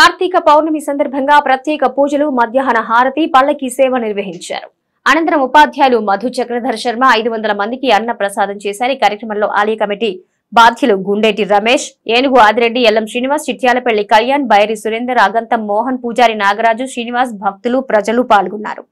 కార్తీక పౌర్ణమి సందర్భంగా ప్రత్యేక పూజలు, మధ్యాహ్న హారతి, పల్లకి సేవ నిర్వహించారు. అనంతరం ఉపాధ్యాయులు మధు చక్రధర్ శర్మ 500 మందికి అన్న ప్రసాదం చేశారు. ఈ కార్యక్రమంలో ఆలయ కమిటీ బాధ్యులు గుండేటి రమేష్, ఏనుగు ఆదిరెడ్డి, ఎల్లం శ్రీనివాస్, చిట్యాలపల్లి కళ్యాణ్, బైరి సురేందర్, అగంతం మోహన్, పూజారి నాగరాజు, శ్రీనివాస్, భక్తులు, ప్రజలు పాల్గొన్నారు.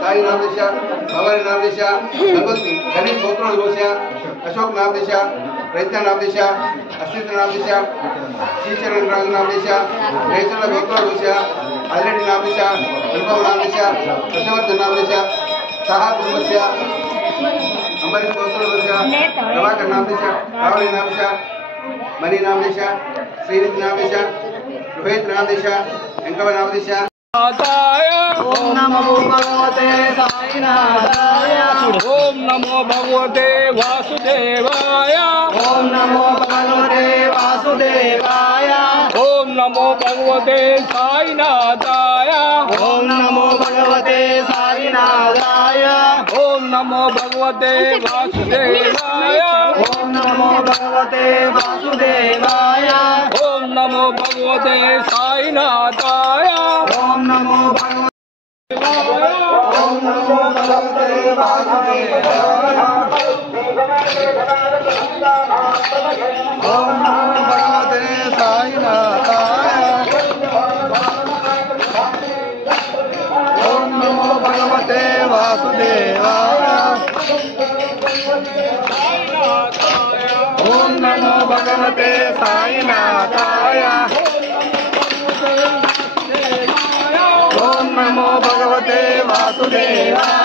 साई नाम दिशा, भवानी नाम दिशा, गणेश गोत्र दिशा, अशोक नाम दिशा, रैता नाम दिशा, अस्तित्व नाम दिशा, शीचरण नाम दिशा, रैतल गोत्र दिशा, आदिरेड्डी नाम दिशा, अनुपम नाम दिशा, हर्षवर्धन नाम दिशा, साहा कुटुंबस्य, अंबरीश गोत्र दिशा, प्रभाकर नाम दिशा, रावणी नाम दिशा, मणि नाम दिशा, श्रीनिधि नाम दिशा, रोहित नाम दिशा, अंकव नाम दिशा. ओम नमो भगवते साईनाथाय। ओम नमो भगवते वासुदेवाय। ओम नमो भगवते वासुदेवाय। ओम नमो भगवते साईनाथाय। ओम नमो भगवते साईनाथाय। ओम नमो भगवते वासुदेवाय। ओम नमो भगवते वासुदेवाय। ओम नमो भगवते साईनाथाय। ओम नमो भगवते ओम नमो भगवते वासुदेवाय। ओम नमो भगवते साईनाथाय। ओम नमो भगवते वासुदेवाय। ओम नमो भगवते साईनाथाय। ओम नमो भगवते वासुदेवाय।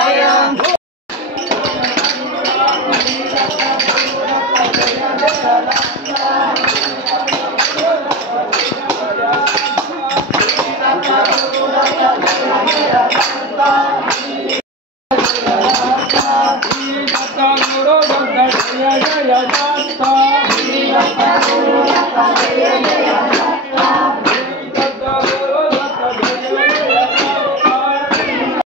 जय